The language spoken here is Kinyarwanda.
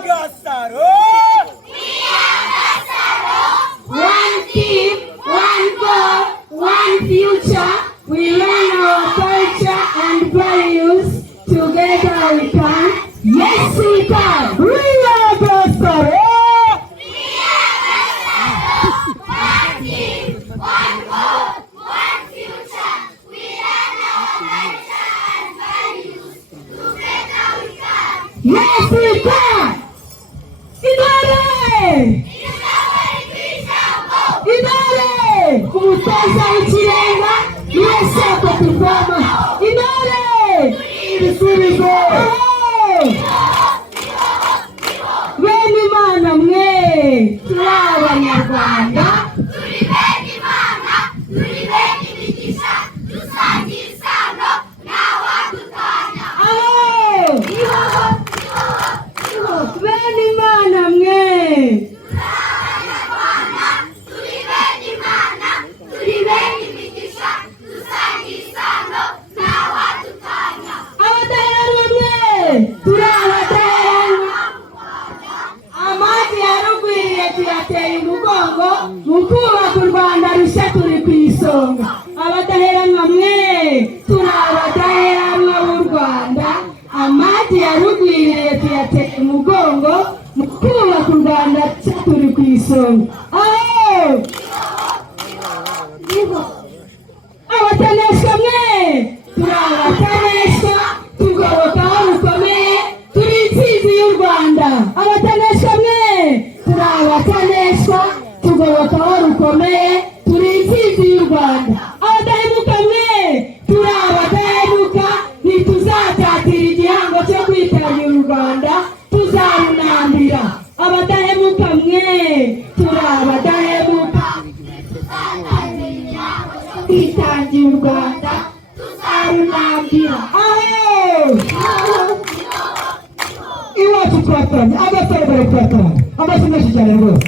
Agasaro. One team, one goal, one future. We learn our culture and values. Together we can. Yes, we can. We are Agasaro. One team, one goal, one future. We learn our culture and values. Together we can. Yes, we can. Intore kumutoza w'ikirenga mwese kutuvoma intore ibisubizo bene Imana mwe turi Abanyarwanda turi bene Imana turi bene imigisha dusangiye isano ntawadutanya bene Imana mwe mukubaka u Rwanda rushya turi ku isonga abadaheranwa mwe turi abadaheranwa b'u Rwanda amagi yarugwiriye tuyateye umugongo mukubaka u Rwanda rushya turi ku isonga abataneshwa mwe turi abataneshwa tugoboka aho rukomeye turi intsinzi y'u Rwanda abataneshwa mwe turi abataneshwa tugoboka aho rukomeye turi intsinzi y'u Rwanda abadahemuka mwe turi abadahemuka ntituzatatira igihango cyo kwitangira u Rwanda tuzarunambira abadahemuka mwe turi abadahemuka kwitangira u Rwanda tuzarunambira iwacu turataranye Agasaro barataranye amashyi menshi cyane rwose